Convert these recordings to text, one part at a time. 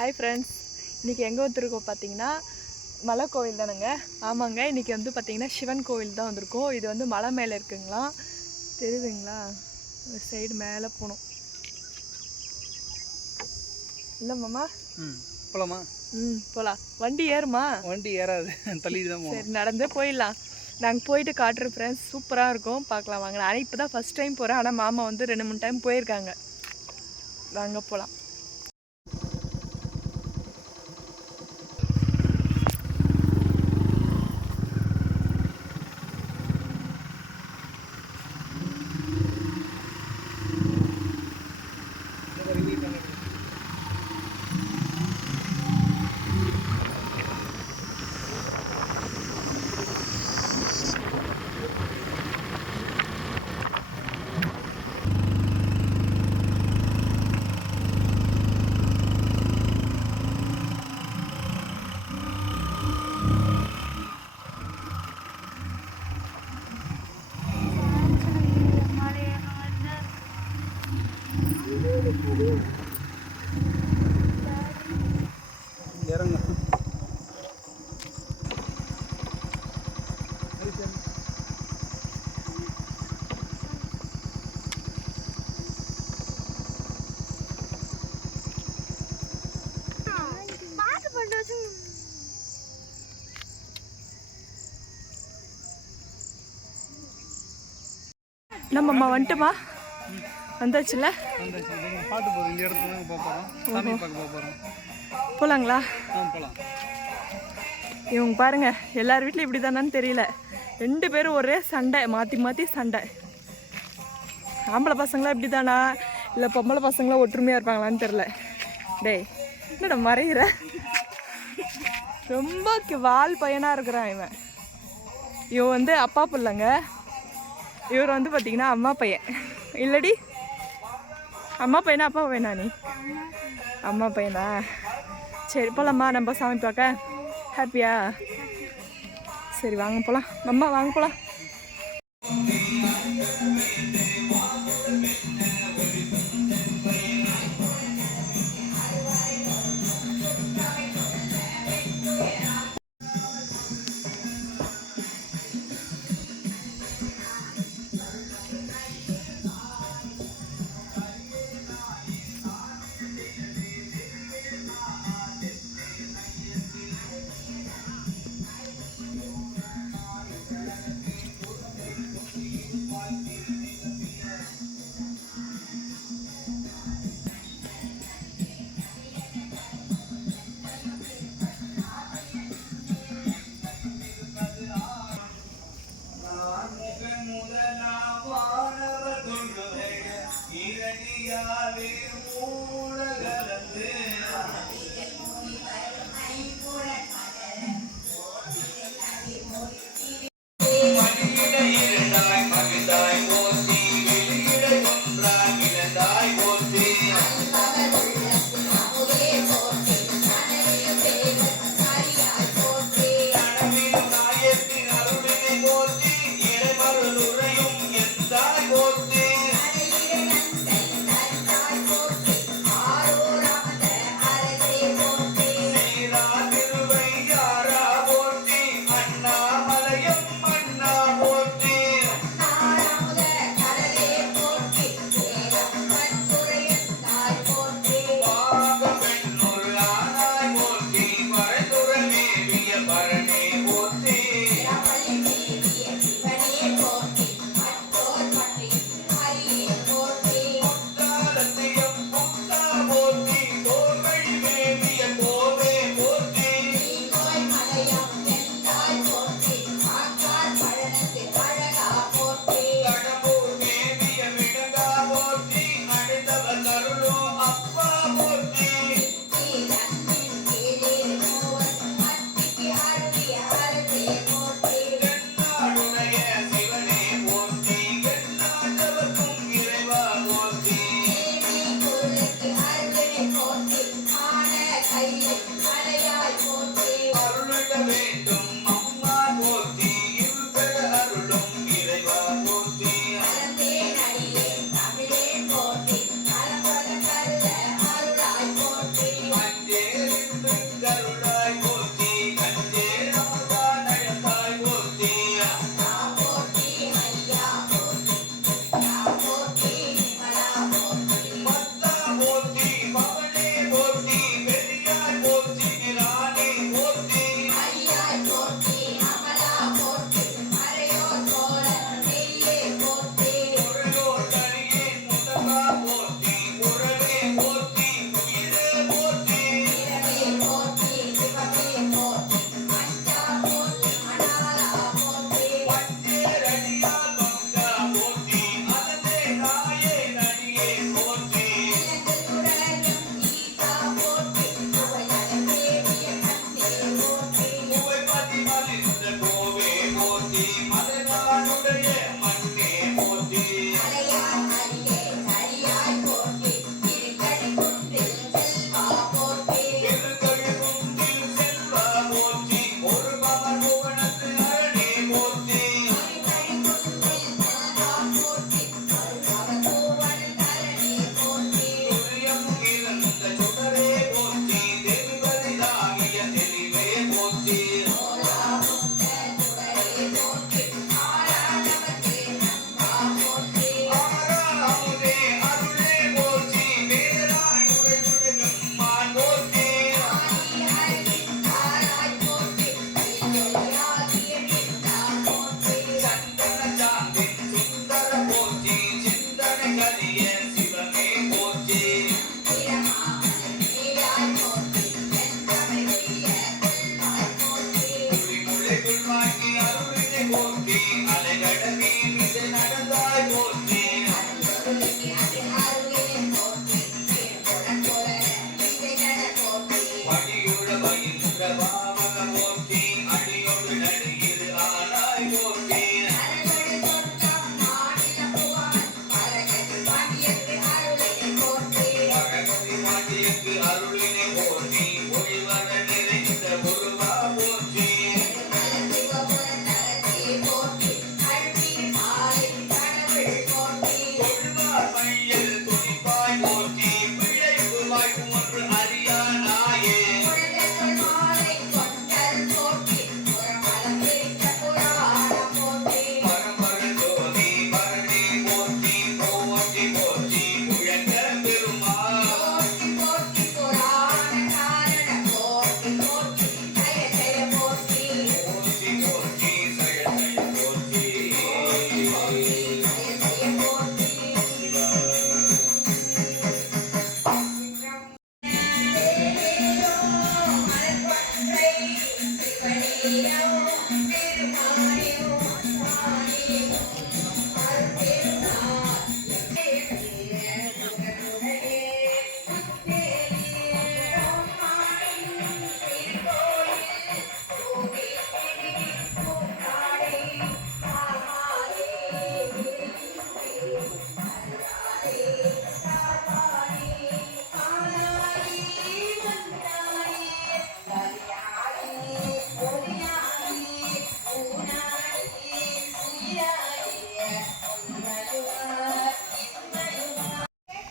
Hi friends, இன்றைக்கி எங்கே வந்துருக்கோம் பார்த்தீங்கன்னா மலை கோவில் தானுங்க. ஆமாங்க, இன்றைக்கி வந்து பார்த்திங்கன்னா சிவன் கோவில் தான் வந்திருக்கோம். இது வந்து மலை மேலே இருக்குங்களா, தெரியுதுங்களா? இந்த சைடு மேலே போகணும் இல்லை மாமா? போகலாமா? போகலாம். வண்டி ஏறுமா? வண்டி ஏறாது, தள்ளிட்டு தான் போகணும். சரி, நடந்தே போயிடலாம். நாங்கள் போயிட்டு காட்டுறோம் ஃப்ரெண்ட்ஸ், சூப்பராக இருக்கும், பார்க்கலாம் வாங்க. நான் இப்போ தான் ஃபஸ்ட் டைம் போகிறேன், ஆனால் மாமா வந்து 2-3 டைம் போயிருக்காங்க. வாங்க போகலாம். இறங்க நம்மம்மா வந்துட்டுமா? வந்தாச்சுல்ல? பாட்டு போகிறோம். இந்த இடத்துல போகிறோம், சாமி பார்க்க போகிறோம். போகலாங்களா? போகலாம். இவங்க பாருங்க, எல்லார் வீட்லையும் இப்படி தானான்னு தெரியல, 2 பேரும் ஒரே சண்டை, மாற்றி மாற்றி சண்டை. ஆம்பளை பசங்களாம் இப்படி தானா இல்லை பொம்பளை பசங்களாம் ஒற்றுமையாக இருப்பாங்களான்னு தெரில. டேய், என்னடா மறைகிற? ரொம்ப வால் பையனாக இருக்கிறான் இவன். இவன் வந்து அப்பா பிள்ளைங்க, இவர் வந்து பார்த்திங்கன்னா அம்மா பையன். இல்லடி, அம்மா பையனா அப்பா பையனா? நீ அம்மா பையனா? சரி போகலாம்மா, நம்ம சாமி பார்க்க. ஹாப்பியா? சரி வாங்க போகலாம். அம்மா வாங்க போகலாம்.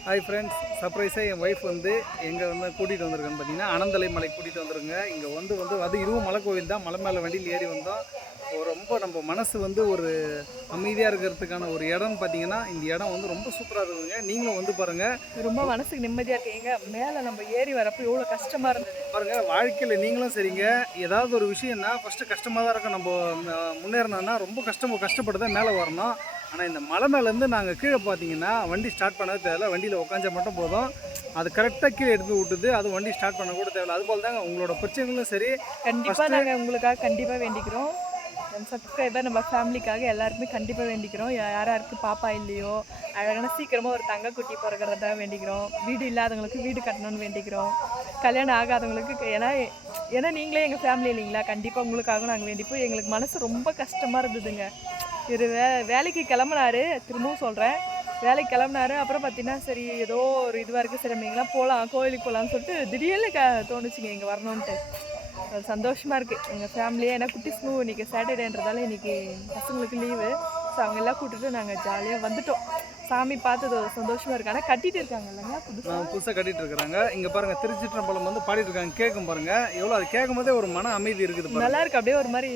ஹாய் ஃப்ரெண்ட்ஸ், சர்ப்ரைஸாக என் ஒய்ஃப் வந்து எங்கே வந்து கூட்டிகிட்டு வந்திருக்கேன்னு பார்த்தீங்கன்னா அனந்தலை மலை கூட்டிகிட்டு வந்துருங்க. இங்கே வந்து அது இதுவும் மலை கோவில் தான். மலை மேலே வண்டியில் ஏறி வந்தோம். ரொம்ப நம்ம மனசு வந்து ஒரு அமைதியாக இருக்கிறதுக்கான ஒரு இடம்னு பார்த்தீங்கன்னா இந்த இடம் வந்து ரொம்ப சூப்பராக இருக்குதுங்க. நீங்களும் வந்து பாருங்கள், ரொம்ப மனசுக்கு நிம்மதியாக இருக்கீங்க. மேலே நம்ம ஏறி வரப்போ எவ்வளோ கஷ்டமாக இருந்தது பாருங்கள். வாழ்க்கையில் நீங்களும் சரிங்க, ஏதாவது ஒரு விஷயம்னா ஃபஸ்ட்டு கஷ்டமாக தான் இருக்கும். நம்ம முன்னேறணும்னா ரொம்ப கஷ்டப்பட்டு தான் மேலே வரணும். ஆனால் இந்த மலை மேலேருந்து நாங்கள் கீழே பார்த்தீங்கன்னா வண்டி ஸ்டார்ட் பண்ணவே தேவையில்ல. வண்டியில் உட்காந்தா மட்டும் போதும், அது கரெக்டாக கீழே எடுத்து விட்டுது. அது வண்டி ஸ்டார்ட் பண்ண கூட தேவையில்ல. அதுபோல் தாங்க உங்களோட பிரச்சனைகளும் சரி. கண்டிப்பாக நாங்கள் உங்களுக்காக கண்டிப்பாக வேண்டிக்கிறோம். நம்ம சப்ஸ்கிரைபர் நம்ம ஃபேமிலிக்காக எல்லாருக்குமே கண்டிப்பாக வேண்டிக்கிறோம். யாராருக்கு பாப்பா இல்லையோ அழகான சீக்கிரமாக ஒரு தங்க குட்டி பிறக்கிறதா வேண்டிக்கிறோம். வீடு இல்லாதவங்களுக்கு வீடு கட்டணும்னு வேண்டிக்கிறோம். கல்யாணம் ஆகாதவங்களுக்கு ஏன்னா நீங்களே எங்கள் ஃபேமிலி இல்லைங்களா, கண்டிப்பாக உங்களுக்காக நாங்கள் வேண்டிப்போம். எங்களுக்கு மனசு ரொம்ப கஷ்டமாக இருந்ததுங்க. வேலைக்கு கிளம்புனாரு, திரும்பவும் சொல்கிறேன், வேலைக்கு கிளம்புனாரு. அப்புறம் பார்த்தீங்கன்னா சரி ஏதோ ஒரு இதுவாக இருக்குது, சரி நீங்களாம் போகலாம் கோயிலுக்கு போகலான்னு சொல்லிட்டு திடீர்னு தோணுச்சுங்க இங்கே வரணுன்ட்டு. அது சந்தோஷமாக இருக்குது எங்கள் ஃபேமிலியே. ஏன்னா குட்டிஸ்க்கும் இன்றைக்கி சாட்டர்டேன்றதால இன்றைக்கி பசங்களுக்கு லீவு. ஸோ அவங்க எல்லாம் கூப்பிட்டுட்டு நாங்கள் ஜாலியாக வந்துட்டோம். சாமி பார்த்தது சந்தோஷமாக இருக்குது. ஆனால் கட்டிகிட்டு இருக்காங்க இல்லைங்க, புதுசாக கட்டிகிட்டு இருக்கிறாங்க. இங்கே பாருங்கள், திருச்சிற்றம்பலம் வந்து பாடிட்டு இருக்காங்க. கேட்கும் பாருங்கள் எவ்வளோ, அது கேட்கும் போதே ஒரு மன அமைதி இருக்குது. நல்லா இருக்குது, அப்படியே ஒரு மாதிரி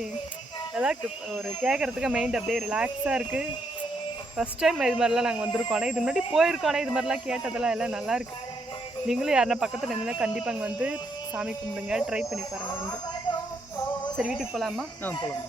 நல்லா இருக்குது. ஒரு கேட்குறதுக்கு மைண்ட் அப்படியே ரிலாக்ஸாக இருக்குது. ஃபஸ்ட் டைம் இது மாதிரிலாம் நாங்கள் வந்திருக்கோம். ஆனால் இது முன்னாடி போயிருக்கோம், ஆனால் இது மாதிரிலாம் கேட்டதெல்லாம் எல்லாம் நல்லாயிருக்கு. நீங்களும் யாருன்னா பக்கத்தில் இருந்தால் கண்டிப்பாக அங்கே வந்து சாமி கும்பிடுங்க, ட்ரை பண்ணி பாருங்கள் வந்து. சரி வீட்டுக்கு போகலாமா? போகலாம்.